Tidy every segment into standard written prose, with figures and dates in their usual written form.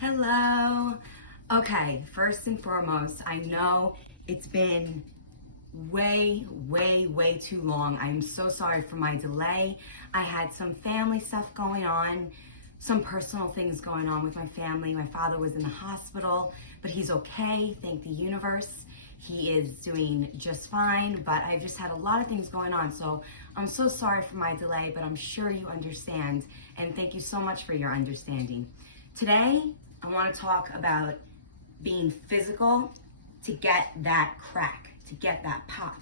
Hello. Okay, first and foremost, I know it's been way too long. I'm so sorry for my delay. I had some family stuff going on, some personal things going on with my family. My father was in the hospital, but he's okay, thank the universe. He is doing just fine, but I've just had a lot of things going on, so I'm so sorry for my delay, but I'm sure you understand, and thank you so much for your understanding. Today, I want to talk about being physical to get that crack, to get that pop.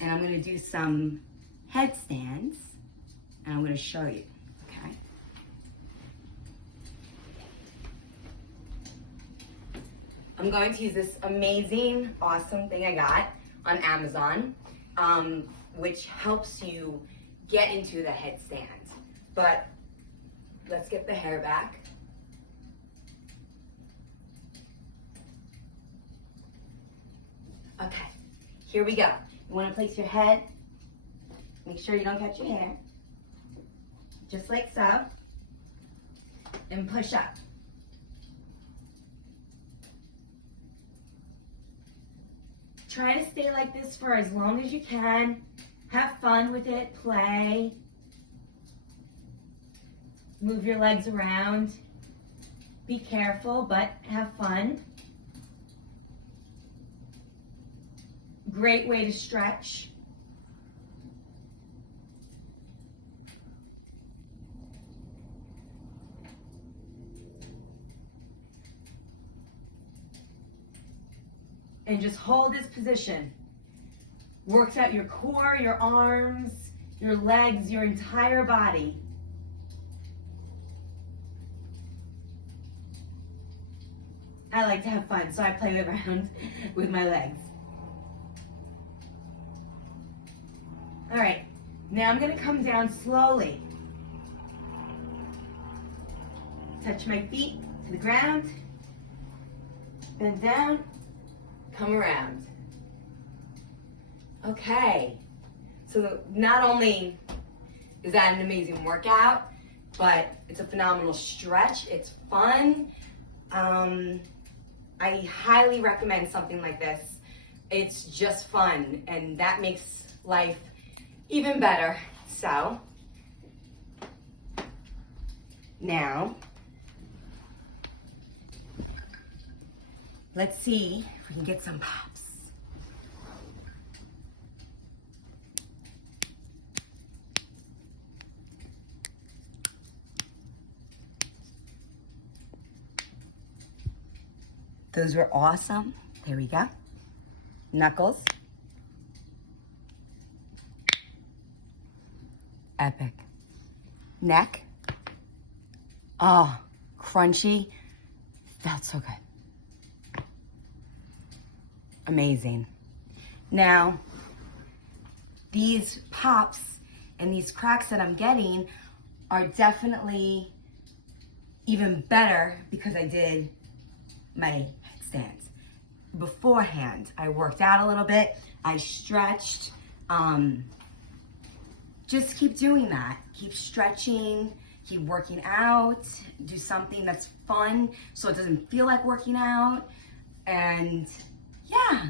And I'm going to do some headstands, and I'm going to show you, okay? I'm going to use this amazing, awesome thing I got on Amazon, which helps you get into the headstand. But let's get the hair back. Okay, here we go. You want to place your head, make sure you don't catch your hair, just like so, and push up. Try to stay like this for as long as you can. Have fun with it, play. Move your legs around. Be careful, but have fun. Great way to stretch. And just hold this position. Works out your core, your arms, your legs, your entire body. I like to have fun, so I play around with my legs. All right, now I'm gonna come down slowly. Touch my feet to the ground, bend down, come around. Okay, so not only is that an amazing workout, but it's a phenomenal stretch, it's fun. I highly recommend something like this. It's just fun, and that makes life even better. So, now, let's see if we can get some pops. Those were awesome. There we go. Knuckles. Epic. Neck. Oh, crunchy. Felt so good. Amazing. Now, these pops and these cracks that I'm getting are definitely even better because I did my headstands. Beforehand, I worked out a little bit, I stretched. Just keep doing that. Keep stretching, keep working out, do something that's fun so it doesn't feel like working out. And yeah,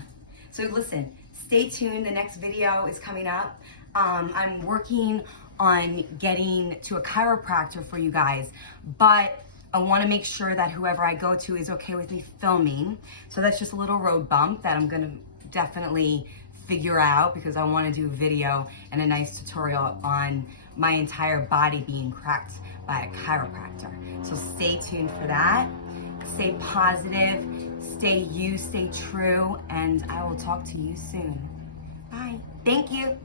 so listen, stay tuned. The next video is coming up. I'm working on getting to a chiropractor for you guys, but I want to make sure that whoever I go to is okay with me filming. So that's just a little road bump that I'm going to definitely figure out because I want to do a video and a nice tutorial on my entire body being cracked by a chiropractor. So stay tuned for that. Stay positive, stay you, stay true, and I will talk to you soon. Bye. Thank you.